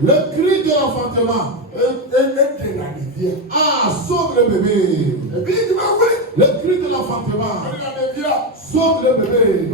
Le cri de l'enfantement. Ah, sauve le bébé. Le cri de l'enfantement. Sauve le bébé.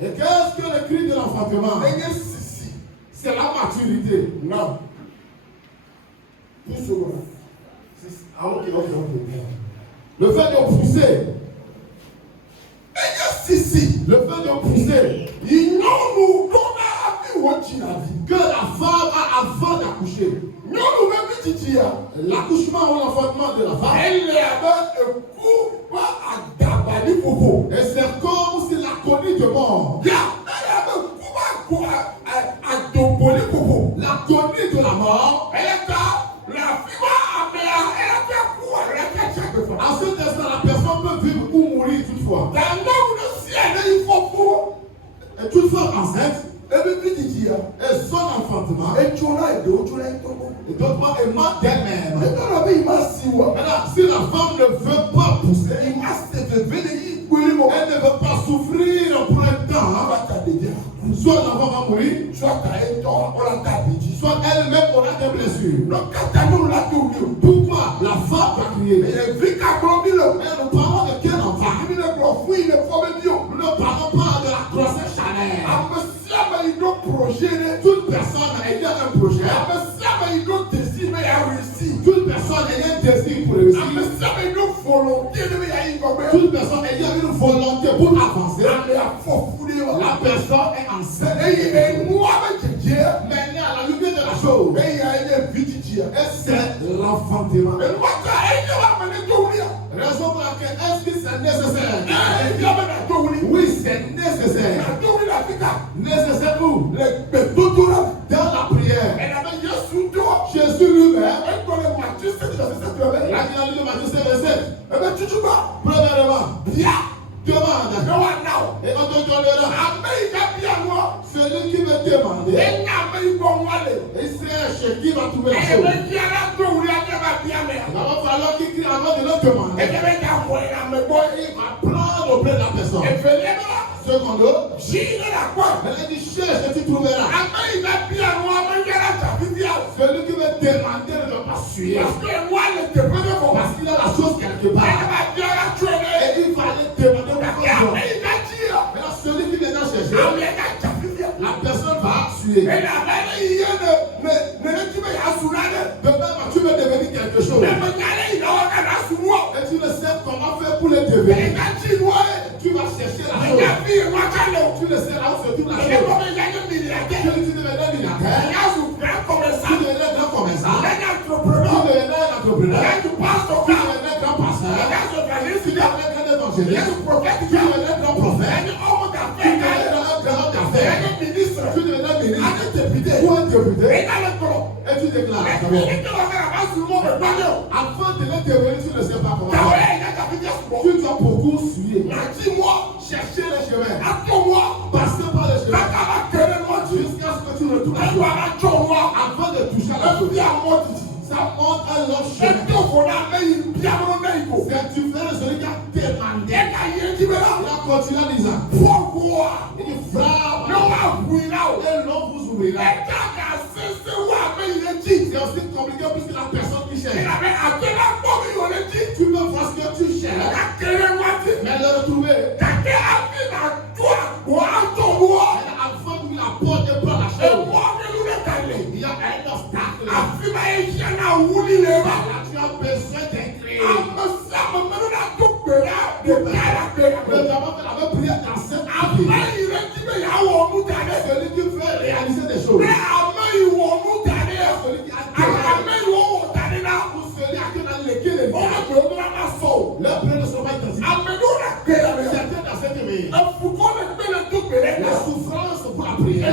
Et qu'est-ce que le cri de l'enfantement? C'est la maturité. Non. Le fait de pousser. Le fait de pousser. Que la femme a avant d'accoucher. L'accouchement ou l'enfantement de la femme. Et c'est comme s'il a connu de mort. La connue de la mort. À cet instant, la personne peut vivre ou mourir toutefois. Et toute femme enceinte, et son enfantement, et d'autres elle manque d'elle-même. Maintenant, si la femme ne veut pas pousser, elle ne veut pas souffrir pour un temps, soit l'enfant va mourir, soit elle-même aura des blessures. Pourquoi la femme va crier? Mais nous parlons de quel enfant? Nous ne parlons pas de la grossesse charnelle. Toute personne ayant un projet, toute personne ayant un désir pour réussir, toute personne ayant une volonté pour avancer, la personne est enceinte. Mais à la lumière de la chose, et c'est l'enfantement. Raison pour laquelle est-ce que c'est nécessaire? Oui, c'est nécessaire. Nécessaire où? Dans la prière. Jésus lui-même, la finalité de Matthieu 7, premièrement, demande. Et on te donnera. Celui qui veut demander, il sait qui va trouver la chose. Il va falloir qu'il crie avant de le demander. Il va prendre auprès de la personne. Secondo, elle dit cherche et tu trouveras. Celui qui veut demander ne doit pas suivre. Parce qu'il a la chose quelque part. Et il va aller demander pour toi. Maintenant, celui qui vient chercher, la personne va suivre. Demain, tu veux devenir quelque chose. Et tu ne sais comment faire pour le devenir. Tu vas chercher la chose. Tu ne sais là où se trouve la chose. Tu deviendras milliardaire. Tu deviendras grand commerçant. Tu deviendras un entrepreneur. Tu deviendras grand pasteur. Tu deviendras grand évangéliste. Tu deviendras grand prophète. Tu deviendras un grand d'affaires. Tu deviendras ministre. Ou un député. Et tu déclares. Avant de le devenir, tu ne sais pas comment. Tu dois beaucoup suivre. Chercher les chemins. Passer par les chemins. Jusqu'à ce que tu retrouves la joie. Avant de toucher à la joie. Ça montre un long chemin. C'est différent de celui qui a demandé. Il a continué en disant pourquoi il frappe et l'on vous ouvrira. C'est aussi compliqué puisque la personne qui cherche. Tu peux voir ce que tu cherches. Mais le retrouver. Avant que la porte ne prenne la chose. Il y a un obstacle. Tu as besoin d'incliner. Nous avons fait la même prière dans cette vie. Celui qui veut réaliser des choses. Celui qui a pour celui à qui on a légué les vies. Leurs prières ne sont pas identiques. Certains dans cette vie. La souffrance pour la prière.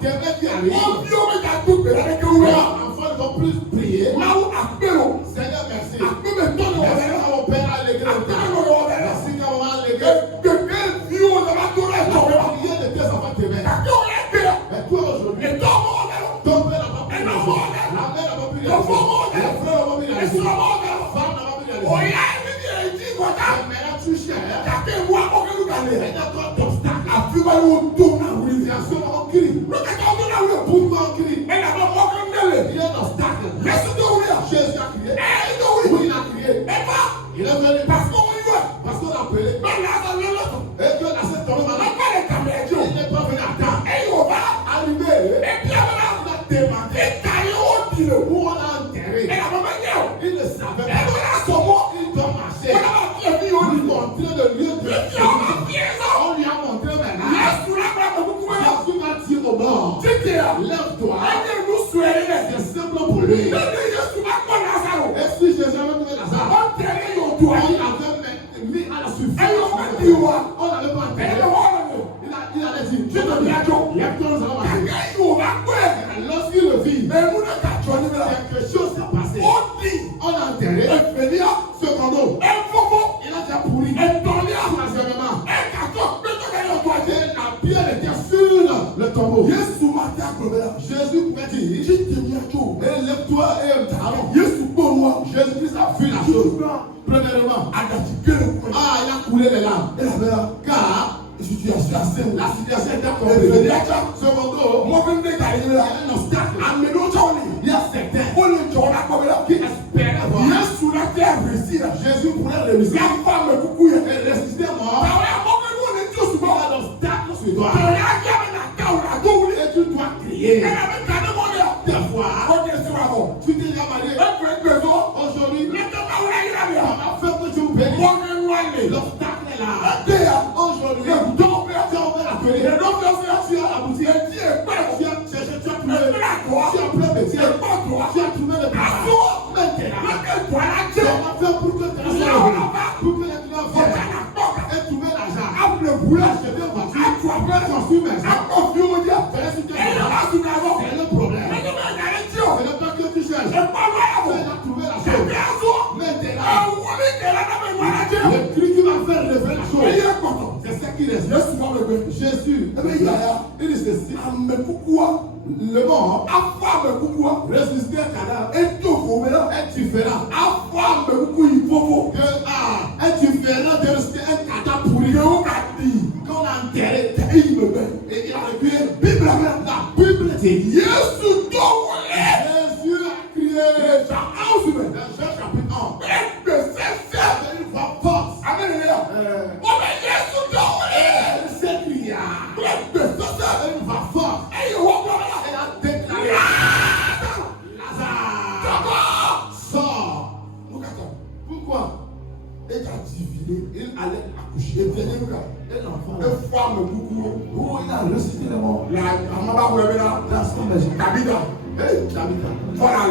Des mecs qui arrivent. Enfants ne vont plus prier. Seigneur, merci. Merci à mon père à l'église. Merci à mon à l'église. La prière de tes enfants te met. Mais toi aujourd'hui, ton père n'a pas pu réaliser. La mère n'a pas pu réaliser. Le frère n'a pas pu réaliser. La femme n'a pas pu réaliser. Mais là tu cherches. Il y a trop d'obstacles. C'est à ce moment on crie. Pourquoi on crie? enterré. Et si Jésus avait trouvé Lazare, on avait mis à la surface. On n'avait pas enterré. Il allait dire, tu te dis, lève-toi, nous allons marcher. Lorsqu'il le vit, quelque chose s'est passé. On a enterré. Secondo, il a déjà pourri. Troisièmement, la pierre était sur le tombeau. Jésus pouvait dire, lève-toi et allons. Jésus-Christ a vu la chose. Premièrement, il a coulé les larmes. Car la situation était compliquée. Secondo, il y a un obstacle. Il y a certains qui espéraient voir. Jésus pourrait réussir. Et ressusciter mort. Il y a un obstacle sur toi. Et tu dois crier. Des fois, tu t'es déjà marié. Aujourd'hui, comment faire que tu me bénisses? L'obstacle est là. Aujourd'hui, tu as ouvert la télé. Tu as la boutique. Tu as cherché, tu as trouvé. Tu as plein de métiers. Tu as trouvé le travail. Maintenant, comment faire pour que tu aies pour que les clients viennent et trouver l'argent? Acheter une voiture, construire maison. C'est le problème. Ce n'est pas que tu cherches. Tu as trouvé la chose. Maintenant, le cri qui va faire lever la chose, c'est ce qui reste. Jésus, il dit ceci. Le mort ressusciter un cadavre est différent. Est différent de ressusciter un cadavre pourri qu'on a enterré. Et il a récupéré la Bible dit Jésus a crié dans Jean chapitre 1. Une voix forte. Elle s'est criée. Une voix forte. Elle a déclaré Lazare, sors. Pourquoi? Il allait accoucher. Un enfant. Il a ressuscité les morts. Voilà.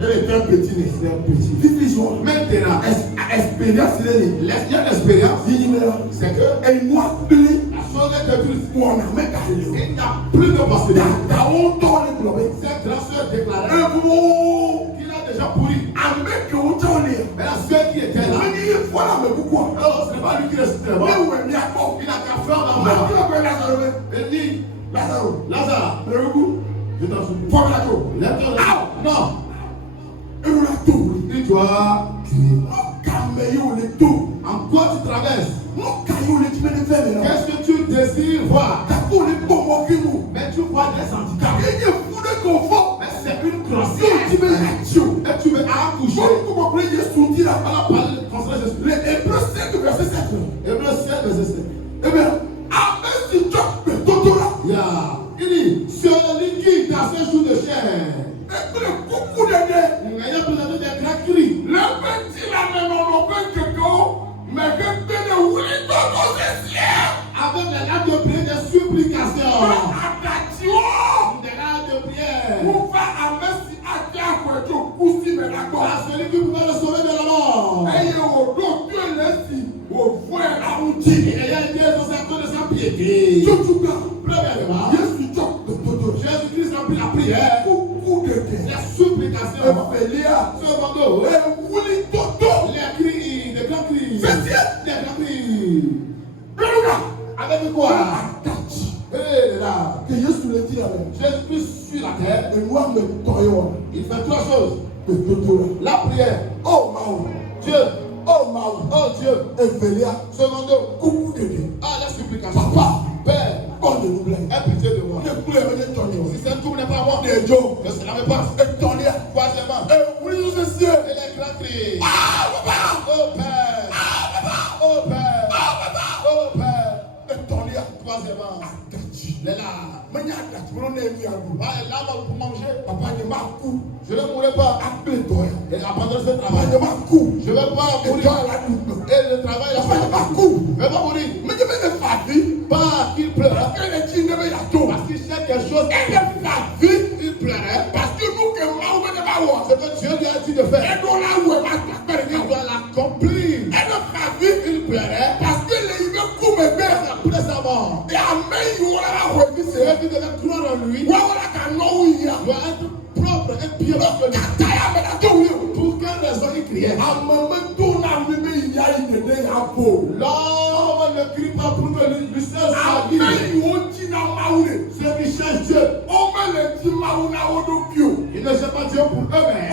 Elle est un petit. Maintenant, expérience. Il y a l'expérience. C'est que la chose est détruite. Il n'y a plus de possibilité. Cette grâce déclarée qu'il a déjà pourri. Mais la seule qui était là, ce n'est pas lui qui ressuscite. Il a qu'à faire la mort. Il dit Lazare, je t'en supplie. Non. Il doit crier. En quoi tu traverses? Qu'est-ce que tu désires voir? Mais tu vois des handicaps. Mais c'est une grossesse. Et tu veux accoucher. Hébreux 7, verset 7. Eh bien, il dit, celui qui dans ce jour de chair, il y a besoin des grands cris. Avec les larmes de prière, des supplications. Des larmes de prière. À celui qui pouvait le sauver de la mort. Et il a été consacré de sa piété. Premièrement, Jésus-Christ remplit la prière. Les supplications. Secondo, les cris, des grands cris. Des grands cris. Avec quoi? Que Jésus le dit avec. Jésus-Christ sur la terre. Il fait trois choses. La prière. Oh Dieu. Oh Dieu. Secondo. La supplication. Papa. Père. Aie pitié de moi. Si cette coupe n'est pas moi, je ne la mets pas. Troisièmement. Et les grands cris. Oh Père. Oh Père. Oh Père. Troisièmement. Les larmes. Les larmes pour manger. Papa, je ne mourrai pas. Et abandonner ce travail. Je ne vais pas mourir. Et le travail, je ne vais pas mourir. Pas qu'il pleurait. Parce qu'il sait quelque chose. Il pleurait. Parce que nous, ce que Dieu lui a dit de faire, il doit l'accomplir. Il pleurait parce qu'après sa mort, celui qui devait croire en lui doit être propre et pieux. Pour quelle raison il criait? L'homme ne crie pas pour que lui seul soit libre. Ceux qui cherchent Dieu, ils ne cherchent pas Dieu pour eux-mêmes.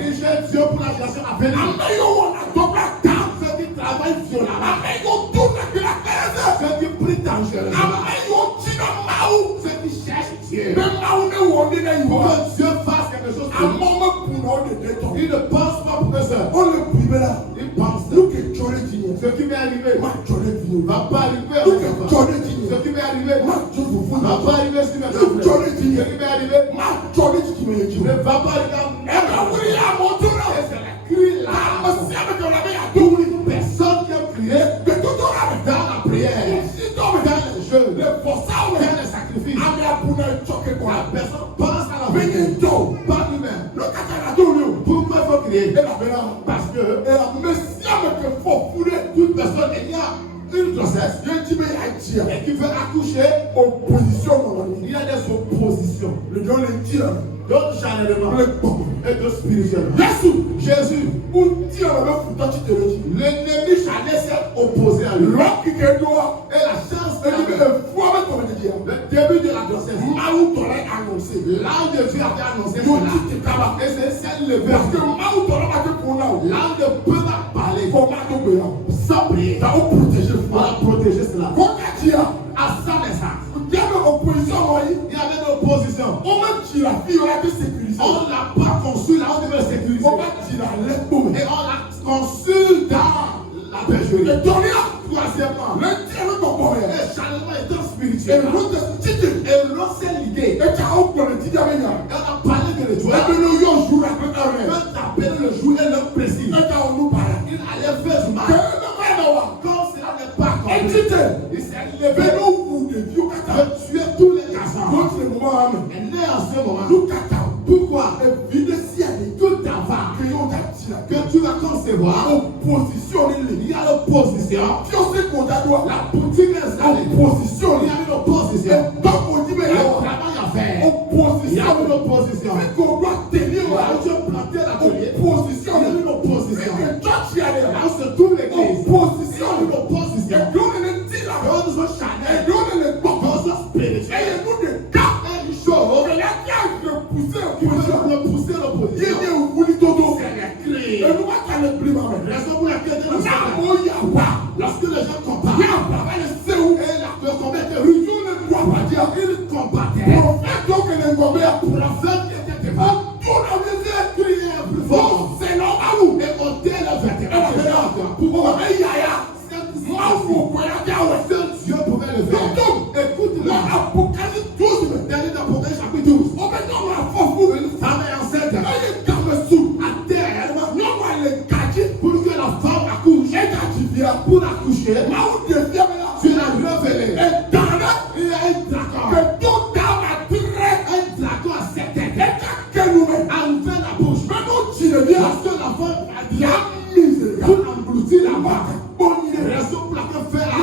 Ils cherchent Dieu pour la génération à venir. Ceux qui travaillent violemment, ceux qui prient dangereusement, ceux qui cherchent Dieu, pour que Dieu fasse quelque chose pour eux. Ils ne pensent pas pour eux seuls. Ils pensent ce qui m'est arrivé ne va pas arriver. Ce qui m'est arrivé ne va pas arriver sur mes enfants. Ce qui m'est arrivé ne va pas arriver à mon tour. Et c'est la cri là. Toute personne qui a prié dans la prière, dans le jeu, dans le sacrifice, la personne pense à la vie, pas lui-même. Pourquoi il faut crier? Parce que toute personne ayant une grossesse et qui veut accoucher, il y a des oppositions. D'autres charnellement et d'autres spirituellement. Jésus, l'ennemi charnel s'est opposé à lui. Et la chance, le début de la grossesse, là où Dieu avait annoncé cela, et c'est celle levé. Là où ne peut pas parler sans prier, on va protéger cela. À sa naissance, il y avait une opposition. On ne l'a pas conçu là, on devait le sécuriser. Et on l'a conçu dans la bergerie. Troisièmement, le changement étant spirituel. Et l'autre, c'est l'idée. Et on a parlé de l'étoile. Quand t'appelles le jour et l'heure précis, il allait faire du mal. Comme cela n'est pas compris, il s'est levé de tuer tous les garçons. Et né en ce moment, pourquoi? Tout enfant que tu vas concevoir, il y a l'opposition. La boutique est installée. Il y a une opposition. Le travail à faire. Il y a une opposition. Là où tu as planté l'atelier, il y a une opposition. Là où se trouve l'église, il y a une opposition. D'autres sont charnels, d'autres sont spirituels. Une chose qui veut repousser l'opposition, c'est les cris. Raison pour laquelle lorsque les gens combattent, et la combat était rude, ils combattaient. Pour la fête qui était devant, crier plus fort. C'est normal. Et ôter le vêtement. Pourquoi? Seul Dieu pouvait le faire. Écoute-le. Apocalypse 12, dernier d'Apocalypse chapitre 12. Une femme est enceinte. À terre. Pour que la femme accouche. Pour accoucher, tu l'as révélé. Il y a un dragon. Un dragon à 7 têtes. A ouvert la bouche. Parce que la femme a dit pour engloutir la vague. Raison pour laquelle faire la